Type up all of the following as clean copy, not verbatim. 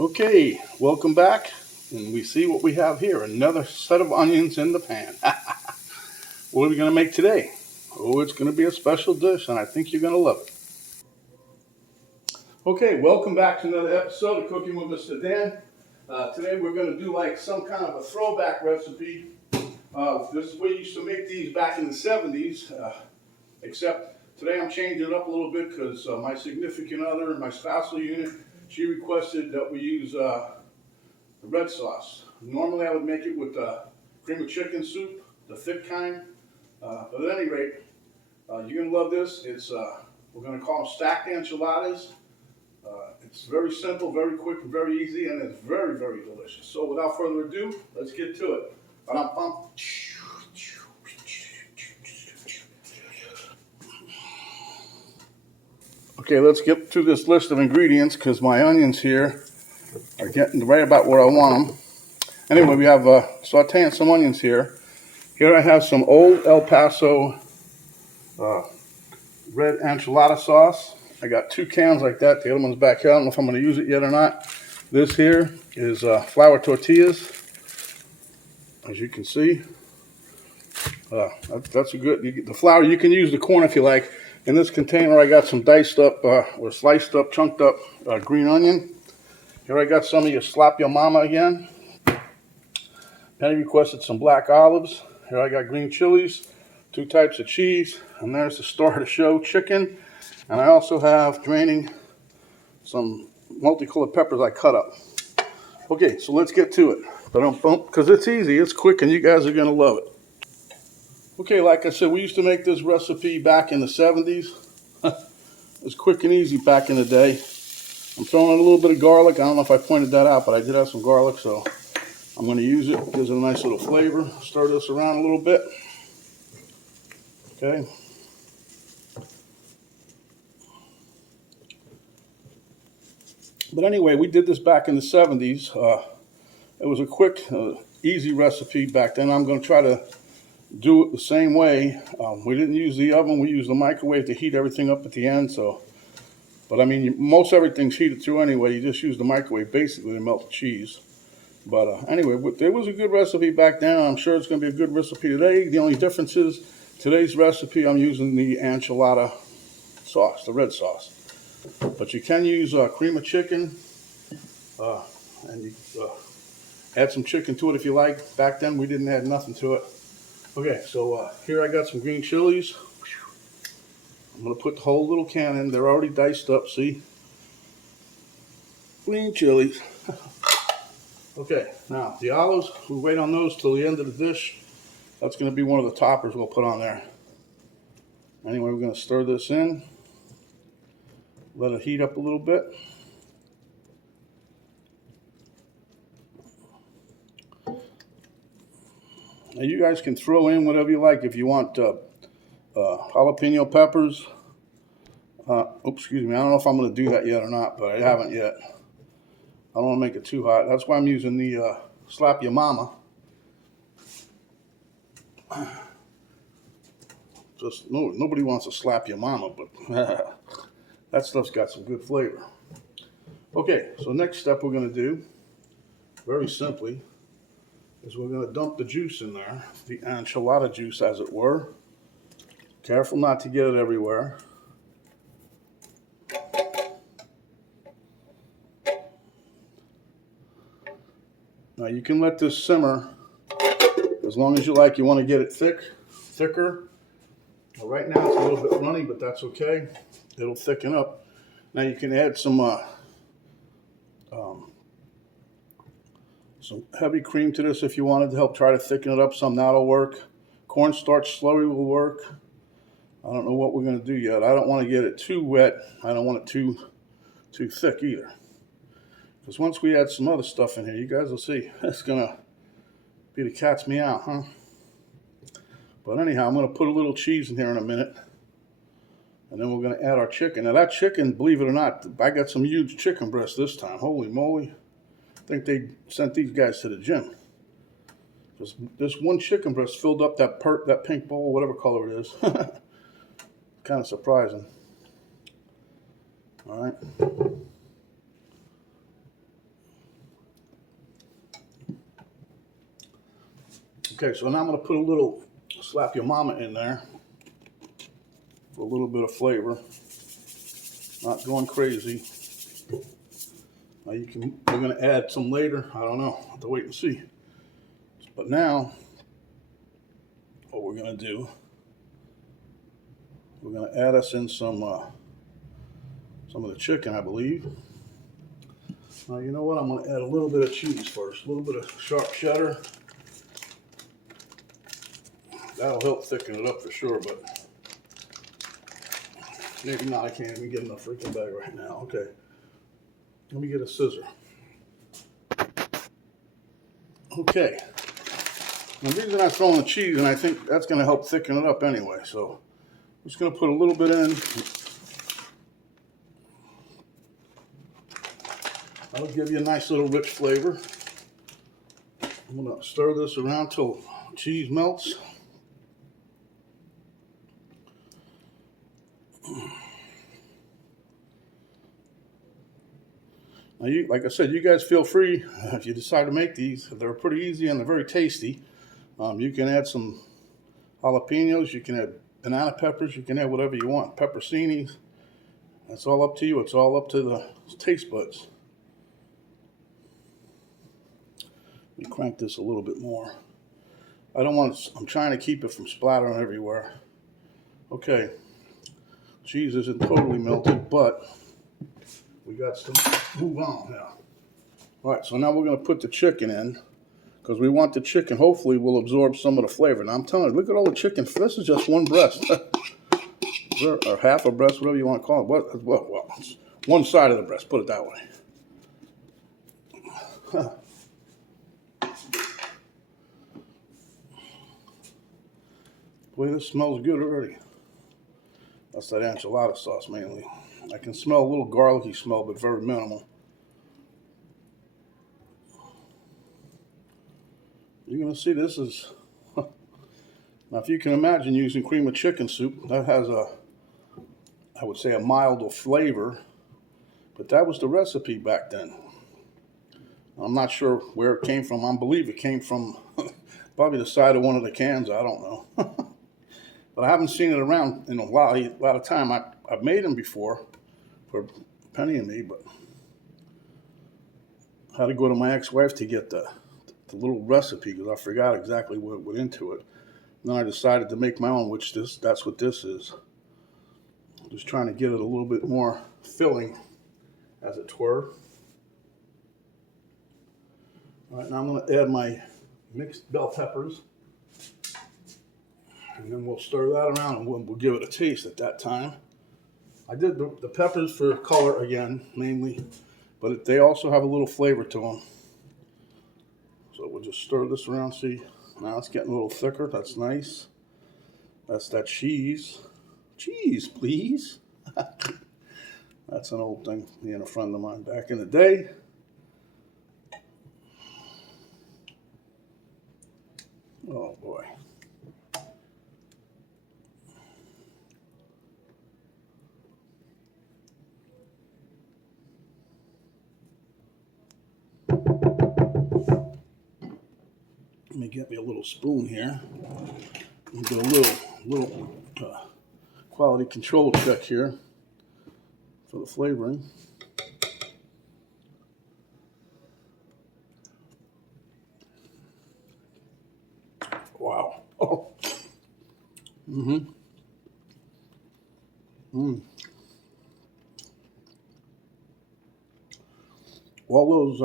Okay, welcome back, and we see what we have here. Another set of onions in the pan. What are we going to make today? Oh, it's going to be a special dish, and I think you're going to love it. Okay, welcome back to another episode of Cooking with Mr. Dan. Today we're going to do like some kind of a throwback recipe. This is we used to make these back in the 70s, except today I'm changing it up a little bit because my significant other in my spousal unit, she requested that we use the red sauce. Normally I would make it with cream of chicken soup, the thick kind. But at any rate, you're going to love this. We're going to call them stacked enchiladas. It's very simple, very quick, and very easy, and it's very, very delicious. So without further ado, let's get to it. Okay, let's get through this list of ingredients because my onions here are getting right about where I want them. Anyway, we have sauteing some onions here. Here I have some old El Paso Red Enchilada Sauce. I got 2 cans like that. The other one's back here. I don't know if I'm going to use it yet or not. This here is flour tortillas, as you can see. That's a good. The flour, you can use the corn if you like. In this container, I got some diced up or sliced up, chunked up green onion. Here I got some of your slap your mama again. Penny requested some black olives. Here I got green chilies, 2 types of cheese, and there's the star of the show, chicken. And I also have draining some multicolored peppers I cut up. Okay, so let's get to it. Because it's easy, it's quick, and you guys are going to love it. Okay, like I said, we used to make this recipe back in the 70s. It was quick and easy back in the day. I'm throwing in a little bit of garlic. I don't know if I pointed that out, but I did have some garlic, so I'm going to use it. It gives it a nice little flavor. Stir this around a little bit. Okay. But anyway, we did this back in the 70s. It was a quick, easy recipe back then. I'm going to try to do it the same way. We didn't use the oven. We used the microwave to heat everything up at the end. But I mean, most everything's heated through anyway. You just use the microwave basically to melt the cheese. But anyway, it was a good recipe back then. I'm sure it's going to be a good recipe today. The only difference is today's recipe, I'm using the enchilada sauce, the red sauce. But you can use cream of chicken, and you add some chicken to it if you like. Back then, we didn't add nothing to it. Okay, so here I got some green chilies. I'm going to put the whole little can in. They're already diced up, see? Green chilies. Okay, now the olives, we wait on those till the end of the dish. That's going to be one of the toppers we'll put on there. Anyway, we're going to stir this in. Let it heat up a little bit. Now you guys can throw in whatever you like. If you want jalapeno peppers. Excuse me. I don't know if I'm going to do that yet or not, but I haven't yet. I don't want to make it too hot. That's why I'm using the slap your mama. Just nobody wants to slap your mama, but that stuff's got some good flavor. Okay, so next step we're going to do, very simply, is we're going to dump the juice in there, the enchilada juice as it were. Careful not to get it everywhere. Now you can let this simmer as long as you like. You want to get it thicker. Well, right now it's a little bit runny, but that's okay. It'll thicken up. Now you can add some heavy cream to this if you wanted to help try to thicken it up some. That'll work. Cornstarch slurry will work. I don't know what we're going to do yet. I don't want to get it too wet. I don't want it too thick either. Because once we add some other stuff in here, you guys will see. It's going to be the cat's meow, huh? But anyhow, I'm going to put a little cheese in here in a minute. And then we're going to add our chicken. Now that chicken, believe it or not, I got some huge chicken breasts this time. Holy moly. I think they sent these guys to the gym. This one chicken breast filled up that pink bowl, whatever color it is. Kind of surprising. All right. Okay, so now I'm going to put a little slap your mama in there for a little bit of flavor. Not going crazy. Now we're going to add some later. I don't know. I'll have to wait and see. But now, what we're going to do, we're going to add us in some of the chicken, I believe. Now, you know what? I'm going to add a little bit of cheese first. A little bit of sharp cheddar. That'll help thicken it up for sure, but maybe not. I can't even get in the freaking bag right now. Okay. Let me get a scissor. Okay. Now, the reason I throw in the cheese, and I think that's going to help thicken it up anyway, so I'm just going to put a little bit in. That'll give you a nice little rich flavor. I'm going to stir this around till cheese melts. Now, like I said, you guys feel free if you decide to make these. They're pretty easy and they're very tasty. You can add some jalapenos. You can add banana peppers. You can add whatever you want. Pepperoncinis. That's all up to you. It's all up to the taste buds. Let me crank this a little bit more. I'm trying to keep it from splattering everywhere. Okay. Cheese isn't totally melted, but we got to move on now. All right, so now we're going to put the chicken in because we want the chicken, hopefully, will absorb some of the flavor. Now, I'm telling you, look at all the chicken. This is just one breast. Or half a breast, whatever you want to call it. Well, it's one side of the breast, put it that way. Boy, this smells good already. That's that enchilada sauce mainly. I can smell a little garlicky smell, but very minimal. You're going to see this is... Now, if you can imagine using cream of chicken soup, that has I would say a milder flavor, but that was the recipe back then. I'm not sure where it came from. I believe it came from probably the side of one of the cans. I don't know. But I haven't seen it around in a while. A lot of time. I've made them before for Penny and me, but I had to go to my ex-wife to get the little recipe because I forgot exactly what went into it. And then I decided to make my own, which that's what this is. Just trying to get it a little bit more filling, as it were. All right, now I'm going to add my mixed bell peppers. And then we'll stir that around and we'll give it a taste at that time. I did the peppers for color again, mainly, but they also have a little flavor to them. So we'll just stir this around, see. Now it's getting a little thicker, that's nice. That's that cheese. Cheese, please. That's an old thing, me and a friend of mine back in the day. Oh boy. Let me get me a little spoon here. We'll do a little quality control check here for the flavoring. Wow. Oh. All those,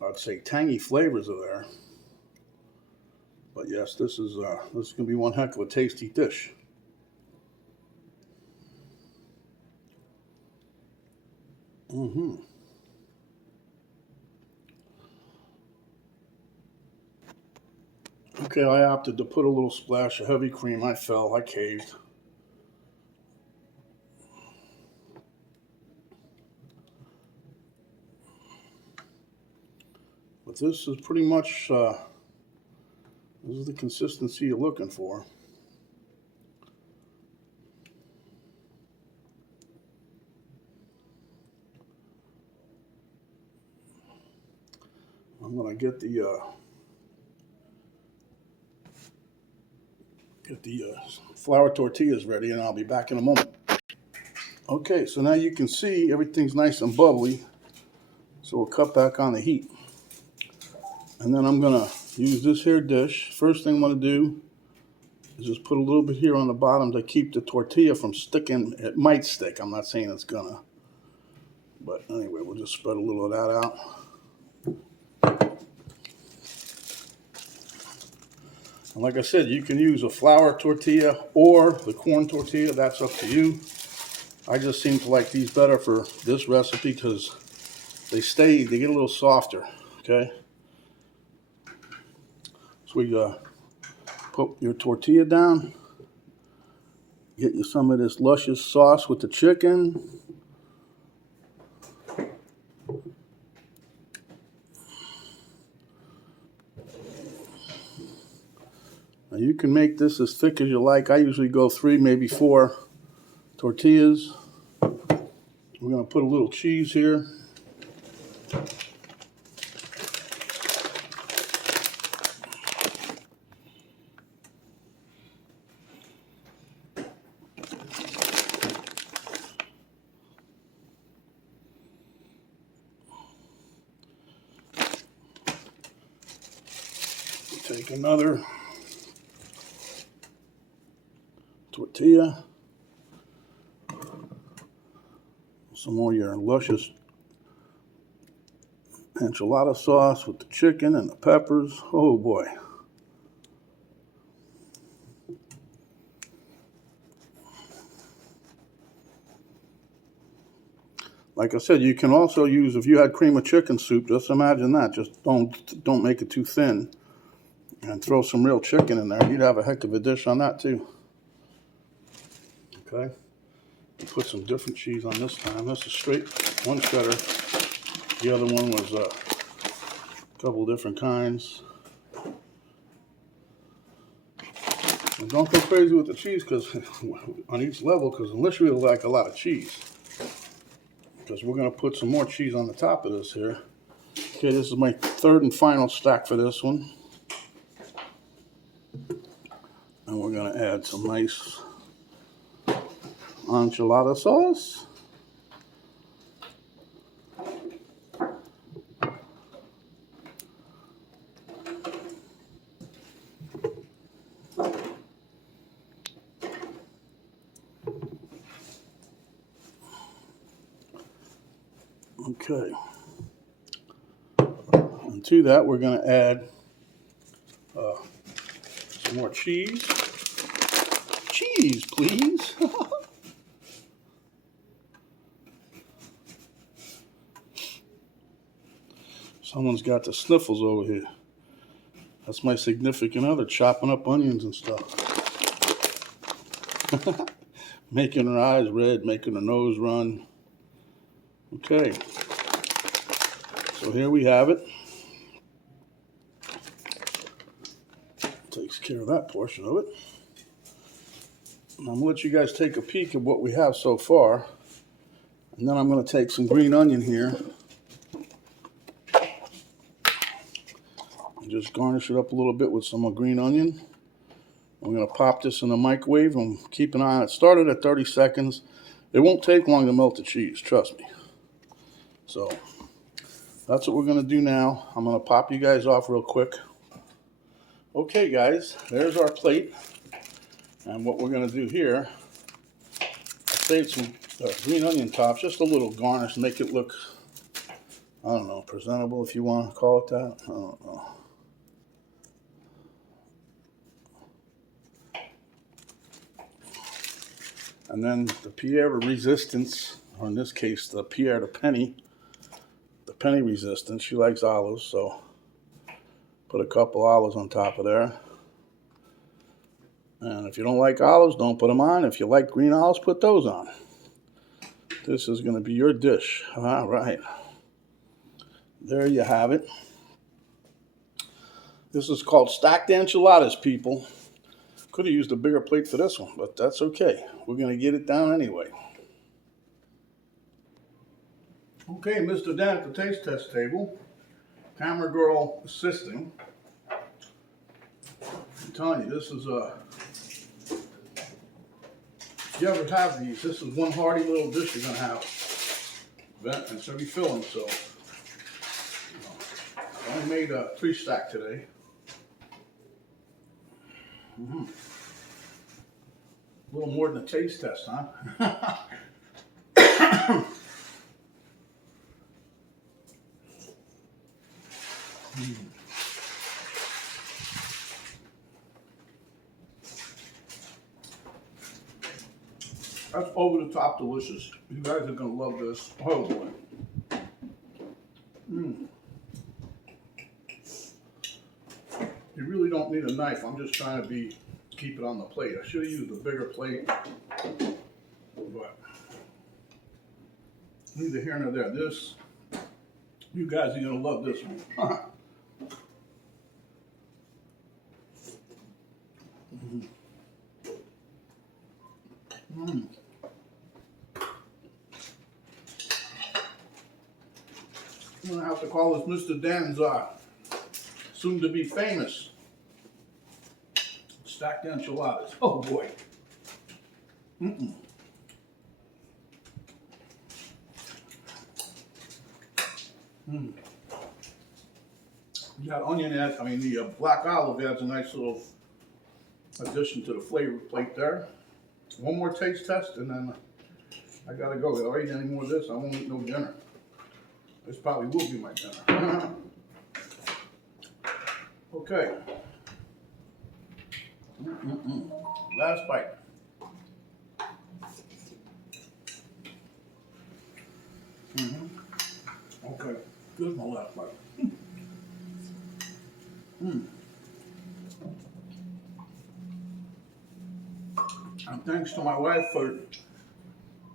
I'd say, tangy flavors are there. But yes, this is going to be one heck of a tasty dish. Okay, I opted to put a little splash of heavy cream. I caved. But this is pretty much, this is the consistency you're looking for. I'm going to get the Get the flour tortillas ready, and I'll be back in a moment. Okay, so now you can see everything's nice and bubbly. So we'll cut back on the heat. And then I'm gonna use this here dish. First thing I'm gonna do is just put a little bit here on the bottom to keep the tortilla from sticking. It might stick, I'm not saying it's gonna. But anyway, we'll just spread a little of that out. And like I said, you can use a flour tortilla or the corn tortilla, that's up to you. I just seem to like these better for this recipe because they get a little softer, okay? So we put your tortilla down, get you some of this luscious sauce with the chicken. Now you can make this as thick as you like. I usually go 3, maybe 4 tortillas. We're going to put a little cheese here. Take another tortilla, some more of your luscious enchilada sauce with the chicken and the peppers. Oh boy. Like I said, you can also use, if you had cream of chicken soup, just imagine that. Just don't make it too thin. And throw some real chicken in there. You'd have a heck of a dish on that too. Okay. Put some different cheese on this time. This is straight one cheddar. The other one was a couple different kinds. And don't go crazy with the cheese because on each level, because unless you really like a lot of cheese, because we're going to put some more cheese on the top of this here. Okay, this is my third and final stack for this one. And we're going to add some nice enchilada sauce. Okay. And to that, we're going to add some more cheese. Cheese, please. Someone's got the sniffles over here. That's my significant other chopping up onions and stuff. Making her eyes red, making her nose run. Okay. So here we have it. Takes care of that portion of it. And I'm going to let you guys take a peek of what we have so far. And then I'm going to take some green onion here and just garnish it up a little bit with some green onion. I'm going to pop this in the microwave and keep an eye on it. Started at 30 seconds. It won't take long to melt the cheese, trust me. So that's what we're going to do now. I'm going to pop you guys off real quick. Okay guys, there's our plate. And what we're going to do here, I saved some green onion tops, just a little garnish, make it look, I don't know, presentable if you want to call it that. I don't know. And then the Pierre Resistance, or in this case, the Pierre the Penny Resistance. She likes olives, so put a couple olives on top of there. And if you don't like olives, don't put them on. If you like green olives, put those on. This is going to be your dish. All right. There you have it. This is called stacked enchiladas, people. Could have used a bigger plate for this one, but that's okay. We're going to get it down anyway. Okay, Mr. Dan at the taste test table. Camera girl assisting. I'm telling you, this is if you ever have these, this is one hearty little dish you're gonna have. And it's gonna be filling, so. I only made a 3-stack today. A little more than a taste test, huh? That's over the top delicious. You guys are gonna love this. Oh boy. You really don't need a knife. I'm just trying to keep it on the plate. I should have used a bigger plate, but neither here nor there. This, you guys are gonna love this one. I'm gonna have to call this Mr. Dan's soon to be famous stacked enchiladas. Oh boy. You got onion adds, the black olive adds a nice little addition to the flavor plate there. One more taste test and then I gotta go. If I eat any more of this, I won't eat no dinner. This probably will be my dinner. Okay. Last bite. Okay. Good, my last bite. And thanks to my wife for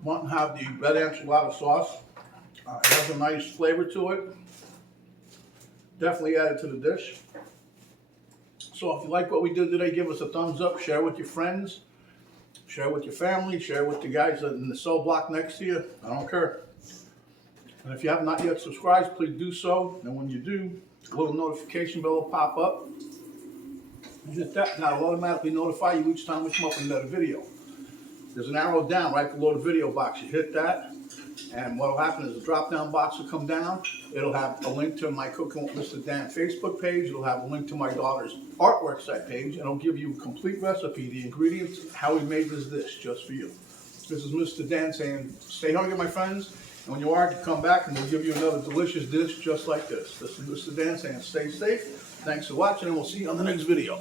wanting to have the Red Enchilada Sauce. It has a nice flavor to it. Definitely add it to the dish. So if you like what we did today, give us a thumbs up, share with your friends, share with your family, share with the guys in the cell block next to you. I don't care. And if you have not yet subscribed, please do so. And when you do, a little notification bell will pop up. You hit that, and that'll automatically notify you each time we come up with another video. There's an arrow down right below the video box. You hit that, and what will happen is the drop-down box will come down. It'll have a link to my Cooking with Mr. Dan Facebook page. It'll have a link to my daughter's artwork site page, and it'll give you a complete recipe, the ingredients, how we made this dish just for you. This is Mr. Dan saying, stay hungry, my friends, and when you are, come back, and we'll give you another delicious dish just like this. This is Mr. Dan saying, stay safe. Thanks for watching, and we'll see you on the next video.